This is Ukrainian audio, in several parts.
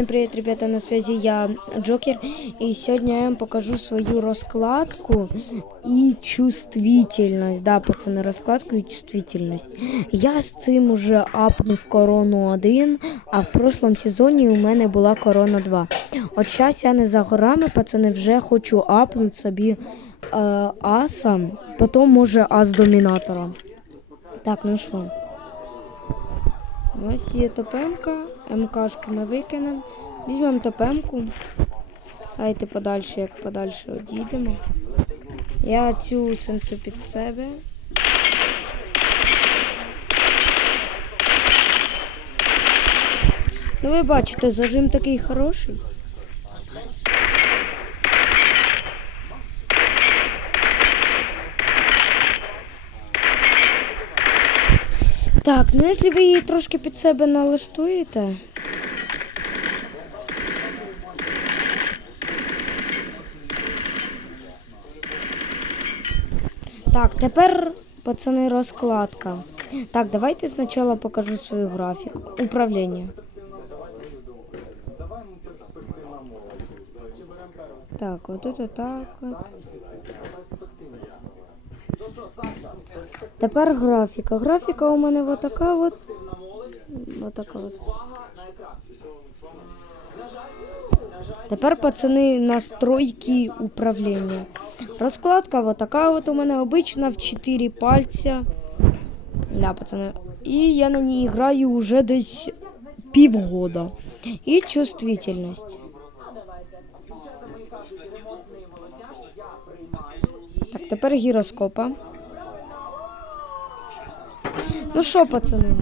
Всем привет, ребята, на связи я, Джокер, и сегодня я вам покажу свою раскладку и чувствительность, да, пацаны, раскладку и чувствительность. Я з цим уже апнув корону 1, а в прошлом сезоні у мене була корона 2. От зараз я не за горами, пацани, вже хочу апнути собі е, аса, потім може ас домінатора. Так, ну що. Ось є топемка, МКшку ми викинемо. Візьмемо топемку. Давайте подальше, як подальше одійдемо. Я цю сенсу під себе. Ну ви бачите, зажим такий хороший. Так, ну якщо ви її трошки під себе налаштуєте. Так, тепер, пацани, розкладка. Так, давайте спочатку покажу свою графіку. Управління. Так, от тут отак от. Тепер графіка. Графіка у мене вот така от. Вот от. Тепер, пацани, настройки управління. Розкладка вот от у мене обична в 4 пальця. Да, пацани. І я на ній граю вже десь півгода. І чувствительність. Так, тепер гіроскопа. Ну що, пацани?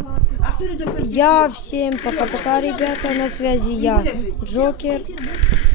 Я всем пока-пока, ребята. На связи я, Джокер.